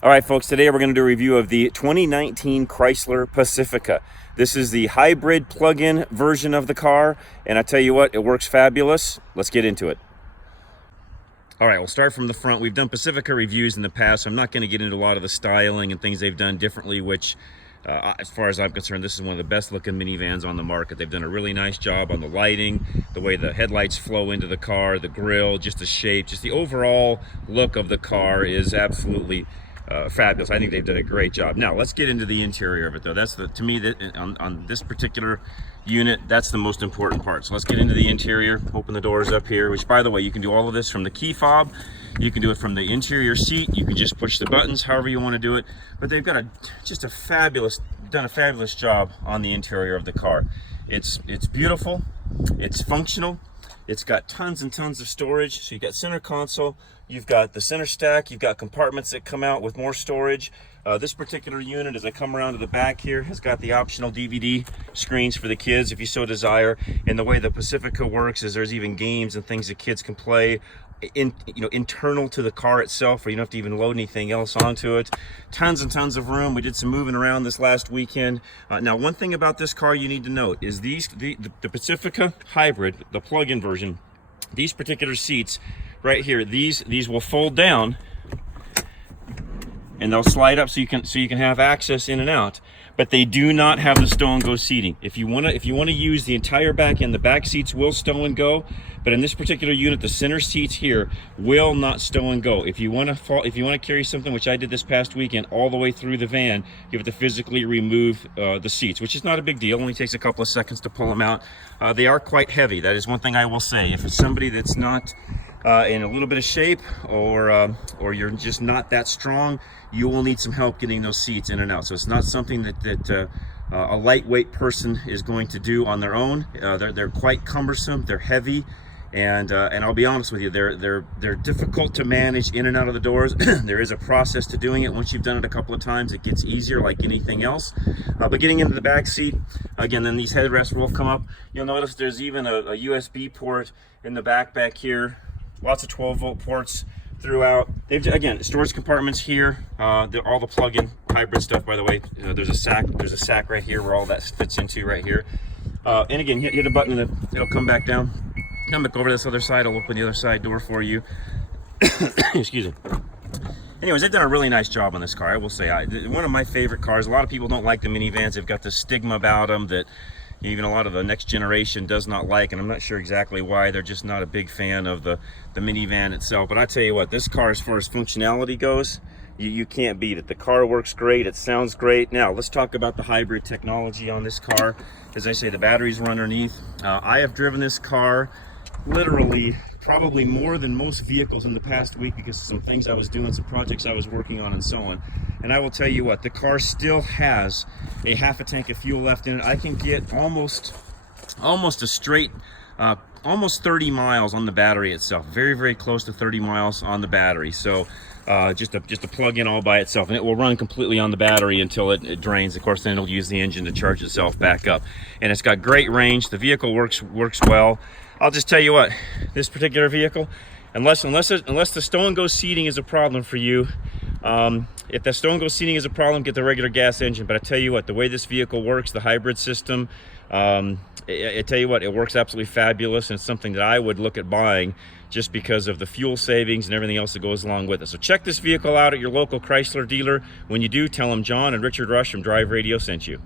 All right, folks, today we're going to do a review of the 2019 Chrysler Pacifica. This is the hybrid plug-in version of the car, and I tell you what, it works fabulous. Let's get into it. All right, we'll start from the front. We've done Pacifica reviews in the past, so I'm not going to get into a lot of the styling and things they've done differently, which, as far as I'm concerned, this is one of the best looking minivans on the market. They've done a really nice job on the lighting, the way the headlights flow into the car, the grille, just the shape, just the overall look of the car is absolutely fabulous. I think they've done a great job. Now let's get into the interior of it, though. That's to me, on this particular unit, that's the most important part. So let's get into the interior. Open the doors up here, which, by the way, you can do all of this from the key fob. You can do it from the interior seat. You can just push the buttons however you want to do it. But they've got done a fabulous job on the interior of the car. It's beautiful. It's functional. It's got tons and tons of storage. So you've got center console, you've got the center stack, you've got compartments that come out with more storage. This particular unit, as I come around to the back here, has got the optional DVD screens for the kids if you so desire. And the way the Pacifica works is there's even games and things that kids can play internal to the car itself, or you don't have to even load anything else onto it. Tons and tons of room. We did some moving around this last weekend. Now, one thing about this car you need to note is the Pacifica Hybrid, the plug-in version, these particular seats right here, these will fold down and they'll slide up so you can have access in and out. But they do not have the stow and go seating. If you want to use the entire back end, the back seats will stow and go. But in this particular unit, the center seats here will not stow and go. If you want to carry something, which I did this past weekend, all the way through the van, you have to physically remove the seats, which is not a big deal. It only takes a couple of seconds to pull them out. They are quite heavy. That is one thing I will say. If it's somebody that's not in a little bit of shape, or you're just not that strong, you will need some help getting those seats in and out. So it's not something that a lightweight person is going to do on their own. They're quite cumbersome. They're heavy, and I'll be honest with you, they're difficult to manage in and out of the doors. There is a process to doing it. Once you've done it a couple of times, it gets easier, like anything else. But getting into the back seat, again, then these headrests will come up. You'll notice there's even a USB port in the back here. Lots of 12-volt ports throughout. They've, again, storage compartments here. All the plug-in hybrid stuff, by the way. There's a sack right here where all that fits into right here. And again, hit a button and it'll come back down. Come back over to this other side. I'll open the other side door for you. Excuse me. Anyways, they've done a really nice job on this car. I will say, one of my favorite cars. A lot of people don't like the minivans. They've got this stigma about them that even a lot of the next generation does not like, and I'm not sure exactly why. They're just not a big fan of the minivan itself. But I tell you what, this car, as far as functionality goes, you can't beat it. The car works great. It sounds great. Now, let's talk about the hybrid technology on this car. As I say, the batteries run underneath. I have driven this car literally probably more than most vehicles in the past week because of some things I was doing, some projects I was working on, and so on. And I will tell you what, the car still has a half a tank of fuel left in it. I can get almost a straight, almost 30 miles on the battery itself. Very, very close to 30 miles on the battery. So just a plug-in all by itself, and it will run completely on the battery until it drains. Of course, then it'll use the engine to charge itself back up. And it's got great range. The vehicle works well. I'll just tell you what, this particular vehicle, unless the stow and go seating is a problem for you, if the stow and go seating is a problem, get the regular gas engine. But I tell you what, the way this vehicle works, the hybrid system, I tell you what, it works absolutely fabulous, and it's something that I would look at buying just because of the fuel savings and everything else that goes along with it. So check this vehicle out at your local Chrysler dealer. When you do, tell them John and Richard Rush from Drive Radio sent you.